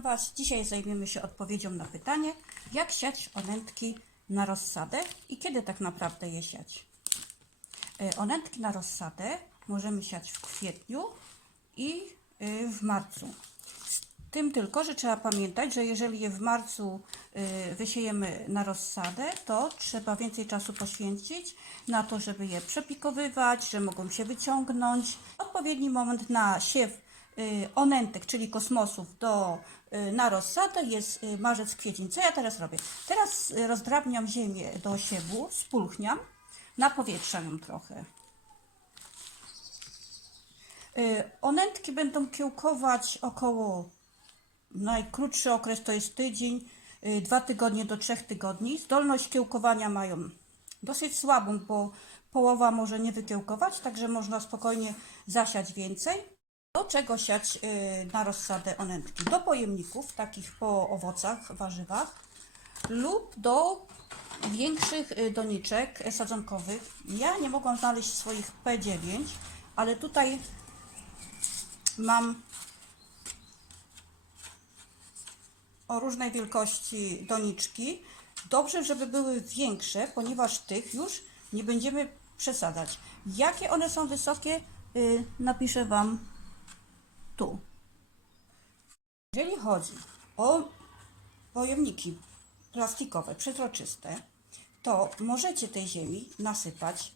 Was. Dzisiaj zajmiemy się odpowiedzią na pytanie, jak siać onętki na rozsadę i kiedy tak naprawdę je siać. E, Onętki na rozsadę możemy siać w kwietniu i y, w marcu. Z tym tylko, że trzeba pamiętać, że jeżeli je w marcu y, wysiejemy na rozsadę, to trzeba więcej czasu poświęcić na to, żeby je przepikowywać, że mogą się wyciągnąć. Odpowiedni moment na siew onętek, czyli kosmosów do, na rozsadę jest y, marzec, kwiecień. Co ja teraz robię? Teraz y, rozdrabniam ziemię do siewu, spulchniam, napowietrzam ją trochę. Y, Onętki będą kiełkować około, najkrótszy okres to jest tydzień, y, dwa tygodnie do trzech tygodni. Zdolność kiełkowania mają dosyć słabą, bo połowa może nie wykiełkować, także można spokojnie zasiać więcej. Do czego siać y, na rozsadę onętki? Do pojemników, takich po owocach, warzywach lub do większych y, doniczek y, sadzonkowych. Ja nie mogłam znaleźć swoich P9, ale tutaj mam o różnej wielkości doniczki. Dobrze, żeby były większe, ponieważ tych już nie będziemy przesadzać. Jakie one są wysokie, napiszę Wam tu. Jeżeli chodzi o pojemniki plastikowe, przezroczyste, to możecie tej ziemi nasypać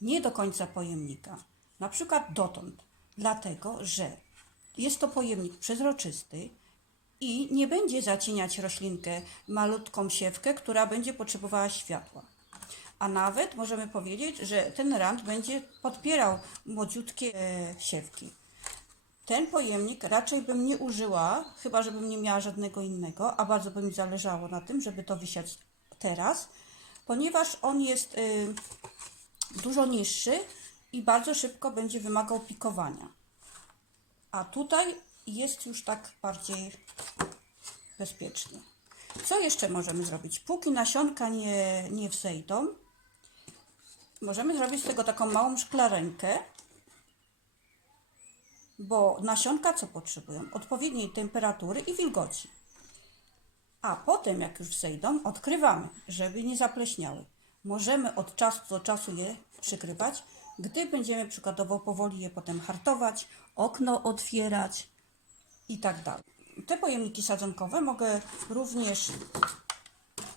nie do końca pojemnika, na przykład dotąd, dlatego że jest to pojemnik przezroczysty i nie będzie zacieniać roślinkę malutką siewkę, która będzie potrzebowała światła. A nawet możemy powiedzieć, że ten rand będzie podpierał młodziutkie e, siewki. Ten pojemnik raczej bym nie użyła, chyba żebym nie miała żadnego innego, a bardzo by mi zależało na tym, żeby to wysiać teraz, ponieważ on jest y, dużo niższy i bardzo szybko będzie wymagał pikowania. A tutaj jest już tak bardziej bezpiecznie. Co jeszcze możemy zrobić? Póki nasionka nie, nie wzejdą, możemy zrobić z tego taką małą szklarenkę, bo nasionka co potrzebują? Odpowiedniej temperatury i wilgoci. A potem, jak już wzejdą, odkrywamy, żeby nie zapleśniały. Możemy od czasu do czasu je przykrywać, gdy będziemy przykładowo powoli je potem hartować, okno otwierać i tak dalej. Te pojemniki sadzonkowe mogę również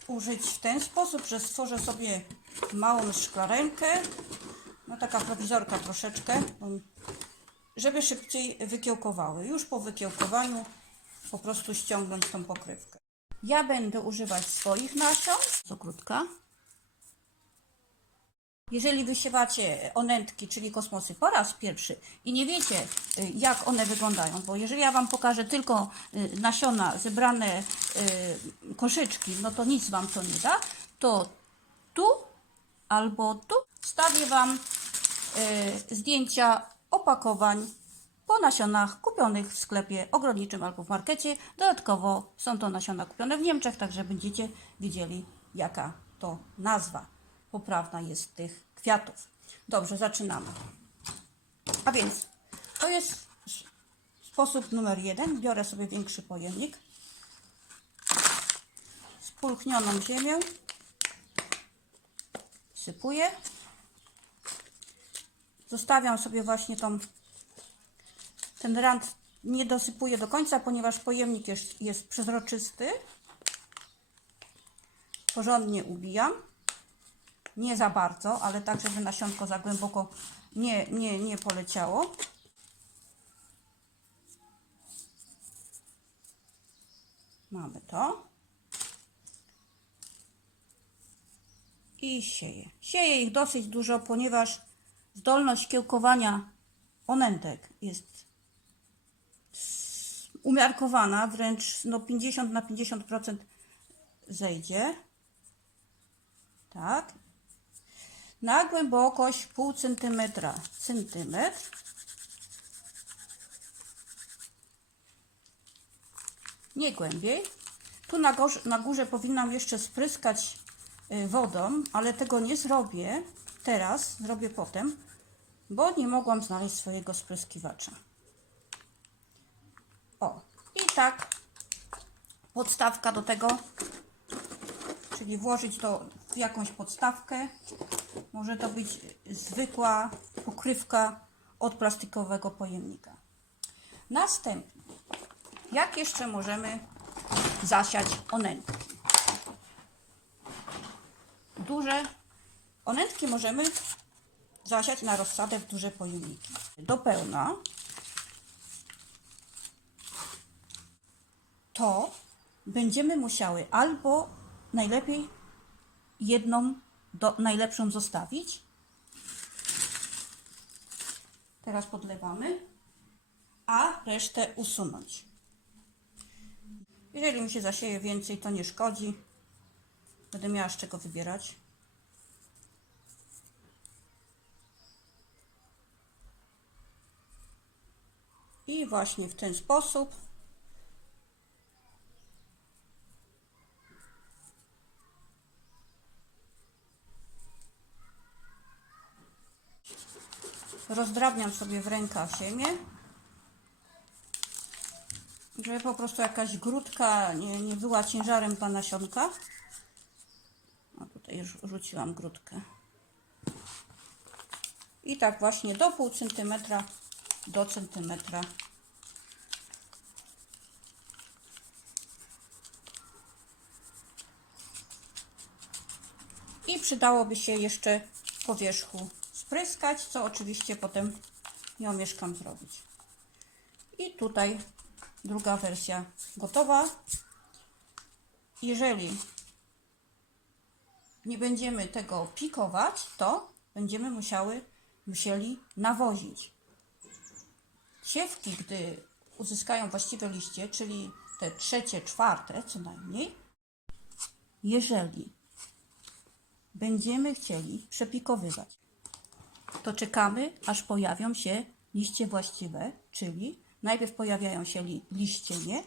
użyć w ten sposób, że stworzę sobie małą szklarenkę, no taka prowizorka troszeczkę, żeby szybciej wykiełkowały. Już po wykiełkowaniu po prostu ściągnąć tą pokrywkę. Ja będę używać swoich nasion, co krótka. Jeżeli wysiewacie onętki, czyli kosmosy po raz pierwszy i nie wiecie, y, jak one wyglądają, bo jeżeli ja Wam pokażę tylko y, nasiona, zebrane y, koszyczki, no to nic Wam to nie da, to tu albo tu wstawię Wam zdjęcia opakowań po nasionach kupionych w sklepie ogrodniczym albo w markecie. Dodatkowo są to nasiona kupione w Niemczech, także będziecie wiedzieli, jaka to nazwa poprawna jest tych kwiatów. Dobrze, zaczynamy. A więc to jest sposób numer jeden. Biorę sobie większy pojemnik, spulchnioną ziemię, sypuję. Zostawiam sobie właśnie tą, ten rand nie dosypuję do końca, ponieważ pojemnik jest, jest przezroczysty. Porządnie ubijam. Nie za bardzo, ale tak, żeby nasionko za głęboko nie, nie, nie poleciało. Mamy to. I sieję. Sieję ich dosyć dużo, ponieważ zdolność kiełkowania onętek jest umiarkowana, wręcz no 50 na 50% zejdzie. Tak. Na głębokość pół centymetra, centymetr. Nie głębiej. Tu na, górze, na górze powinnam jeszcze spryskać wodą, ale tego nie zrobię teraz, zrobię potem, bo nie mogłam znaleźć swojego spryskiwacza. O, i tak podstawka do tego, czyli włożyć to w jakąś podstawkę. Może to być zwykła pokrywka od plastikowego pojemnika. Następnie, jak jeszcze możemy zasiać onętki? Duże onętki możemy zasiać na rozsadę w duże pojemniki. Do pełna to będziemy musiały albo najlepiej jedną do, najlepszą zostawić. Teraz podlewamy, a resztę usunąć. Jeżeli mi się zasieje więcej, to nie szkodzi. Będę miała z czego wybierać. I właśnie w ten sposób rozdrabniam sobie w rękach ziemię, żeby po prostu jakaś grudka nie, nie była ciężarem dla nasionka. A tutaj już rzuciłam grudkę. I tak właśnie do pół centymetra do centymetra. I przydałoby się jeszcze po wierzchu spryskać, co oczywiście potem nie omieszkam zrobić. I tutaj druga wersja gotowa. Jeżeli nie będziemy tego pikować, to będziemy musiały, musieli nawozić. Siewki, gdy uzyskają właściwe liście, czyli te trzecie, czwarte co najmniej, jeżeli będziemy chcieli przepikowywać, to czekamy, aż pojawią się liście właściwe, czyli najpierw pojawiają się li, liścienie,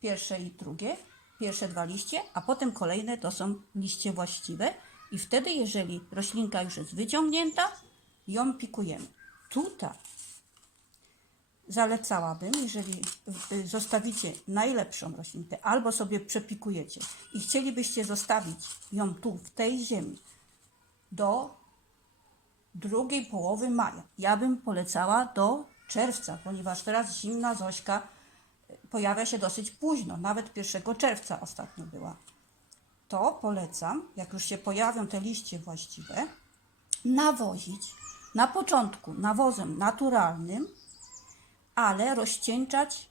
pierwsze i drugie, pierwsze dwa liście, a potem kolejne to są liście właściwe i wtedy, jeżeli roślinka już jest wyciągnięta, ją pikujemy. Tutaj zalecałabym, jeżeli y, zostawicie najlepszą roślinkę albo sobie przepikujecie i chcielibyście zostawić ją tu, w tej ziemi, do drugiej połowy maja. Ja bym polecała do czerwca, ponieważ teraz zimna Zośka y, pojawia się dosyć późno, nawet 1 czerwca ostatnio była. To polecam, jak już się pojawią te liście właściwe, nawozić na początku nawozem naturalnym, ale rozcieńczać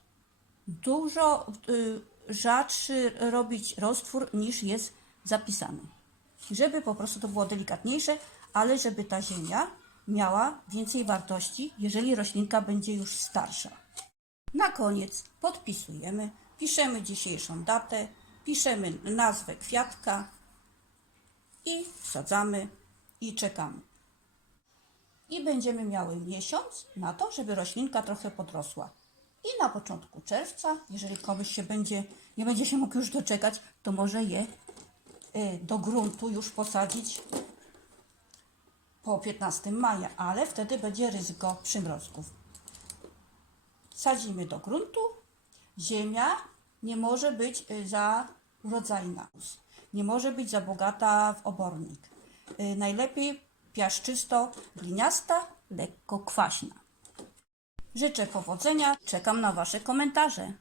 dużo y, rzadszy robić roztwór niż jest zapisany. Żeby po prostu to było delikatniejsze, ale żeby ta ziemia miała więcej wartości, jeżeli roślinka będzie już starsza. Na koniec podpisujemy, piszemy dzisiejszą datę, piszemy nazwę kwiatka i wsadzamy i czekamy i będziemy miały miesiąc na to, żeby roślinka trochę podrosła. I na początku czerwca, jeżeli komuś się będzie, nie będzie się mógł już doczekać, to może je y, do gruntu już posadzić po 15 maja, ale wtedy będzie ryzyko przymrozków. Sadzimy do gruntu. Ziemia nie może być y, za urodzajna, nie może być za bogata w obornik. Y, Najlepiej piaszczysto, gliniasta, lekko kwaśna. Życzę powodzenia, czekam na Wasze komentarze.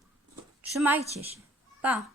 Trzymajcie się. Pa!